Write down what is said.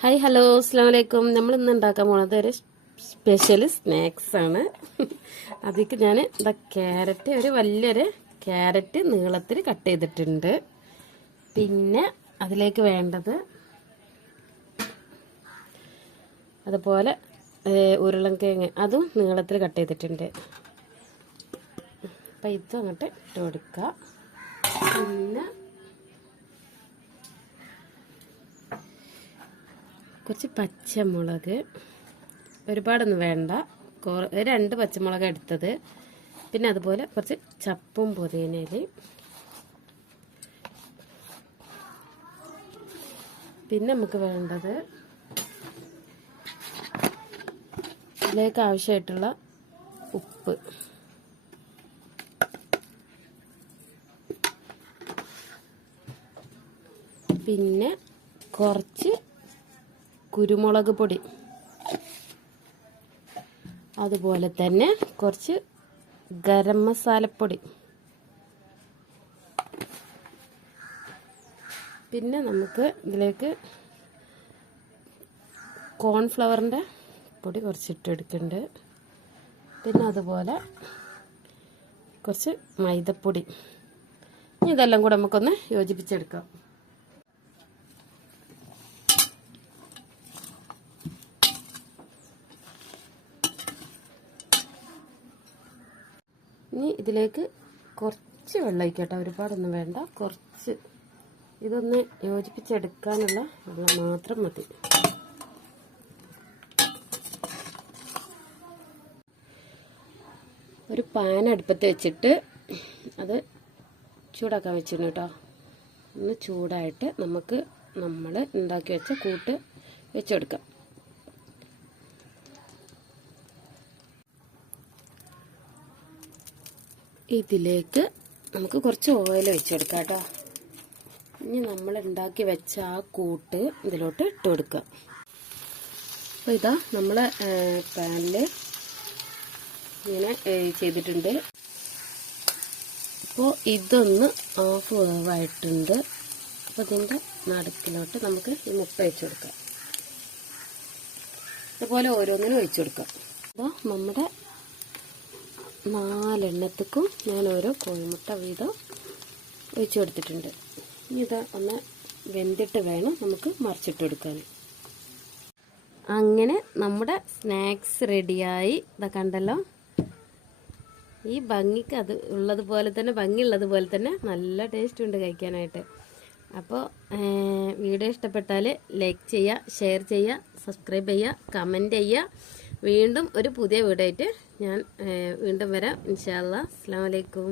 Hi hello അസ്സാം വലൈക്കും. നമ്മൾ ഇന്ന് ഉണ്ടാക്കാൻ പോണത് ഒരു സ്പെഷ്യൽ സ്നാക്സ് ആണ്. അതിലേക്ക് ഞാൻ ക്യാരറ്റ്, ഒരു വലിയൊരു ക്യാരറ്റ് നീളത്തിൽ കട്ട് ചെയ്തിട്ടുണ്ട്. പിന്നെ അതിലേക്ക് വേണ്ടത് അതുപോലെ ഉരുളൻകിഴങ്ങ്, അതും നീളത്തിൽ കട്ട് ചെയ്തിട്ടുണ്ട്. അപ്പം ഇതും അങ്ങോട്ട് ഇട്ട് കൊടുക്കുക. പിന്നെ കുറച്ച് പച്ചമുളക്, ഒരുപാടൊന്നും വേണ്ട, 2 പച്ചമുളക് എടുത്തത്. പിന്നെ അതുപോലെ കുറച്ച് ചപ്പും പുതിനയിലയും. പിന്നെ നമുക്ക് വേണ്ടത് ഇതിലേക്ക് ആവശ്യമായിട്ടുള്ള ഉപ്പ്, പിന്നെ കുറച്ച് കുരുമുളക് പൊടി, അതുപോലെ തന്നെ കുറച്ച് ഗരം മസാലപ്പൊടി. പിന്നെ നമുക്ക് ഇതിലേക്ക് കോൺഫ്ലവറിൻ്റെ പൊടി കുറച്ചിട്ട് എടുക്കുന്നുണ്ട്. പിന്നെ അതുപോലെ കുറച്ച് മൈദപ്പൊടി. ഇതെല്ലാം കൂടെ നമുക്കൊന്ന് യോജിപ്പിച്ചെടുക്കാം. ഇനി ഇതിലേക്ക് കുറച്ച് വെള്ളം ഒഴിക്കട്ടെ, ഒരുപാടൊന്നും വേണ്ട, കുറച്ച്. ഇതൊന്ന് യോജിപ്പിച്ചെടുക്കാനുള്ള വെള്ളം മാത്രം മതി. ഒരു പാൻ അടുപ്പത്ത് വെച്ചിട്ട് അത് ചൂടാക്കാൻ വെച്ചിരുന്നു കേട്ടോ. ഒന്ന് ചൂടായിട്ട് നമുക്ക് നമ്മൾ ഉണ്ടാക്കി വെച്ച കൂട്ട് വെച്ചെടുക്കാം. ഇതിലേക്ക് നമുക്ക് കുറച്ച് ഓയിൽ ഒഴിച്ചെടുക്കാം കേട്ടോ. ഇനി നമ്മൾ ഉണ്ടാക്കി വെച്ച ആ കൂട്ട് ഇതിലോട്ട് ഇട്ട് കൊടുക്കുക. അപ്പോൾ ഇതാ നമ്മൾ പാനിൽ ഇങ്ങനെ ചെയ്തിട്ടുണ്ട്. അപ്പോൾ ഇതൊന്ന് ഹാഫ് വേവായിട്ടുണ്ട്. അപ്പോൾ ഇതിൻ്റെ നടുക്കിലോട്ട് നമുക്ക് ഈ മുട്ട ഒഴിച്ചു കൊടുക്കാം. ഇതുപോലെ ഓരോന്നിനും ഒഴിച്ചു കൊടുക്കാം. അപ്പോൾ നമ്മുടെ 4 എണ്ണത്തേക്കും ഞാൻ ഓരോ കോഴിമുട്ട വീതം ഒഴിച്ചു കൊടുത്തിട്ടുണ്ട്. ഇനി ഇത് ഒന്ന് വെന്തിട്ട് വേണം നമുക്ക് മറിച്ചിട്ട് കൊടുക്കാൻ. അങ്ങനെ നമ്മുടെ സ്നാക്സ് റെഡിയായി. ഇതാ കണ്ടല്ലോ, ഈ ഭംഗിക്ക് അത് ഉള്ളതുപോലെ തന്നെ, ഭംഗിയുള്ളതുപോലെ തന്നെ നല്ല ടേസ്റ്റ് ഉണ്ട് കഴിക്കാനായിട്ട്. അപ്പോൾ വീഡിയോ ഇഷ്ടപ്പെട്ടാൽ ലൈക്ക് ചെയ്യുക, ഷെയർ ചെയ്യുക, സബ്സ്ക്രൈബ് ചെയ്യുക, കമൻറ്റ് ചെയ്യുക. വീണ്ടും ഒരു പുതിയ വീഡിയോ ആയിട്ട് ഞാൻ വീണ്ടും വരാം ഇൻഷാ അല്ലാഹ്. അസ്സലാമു അലൈക്കും.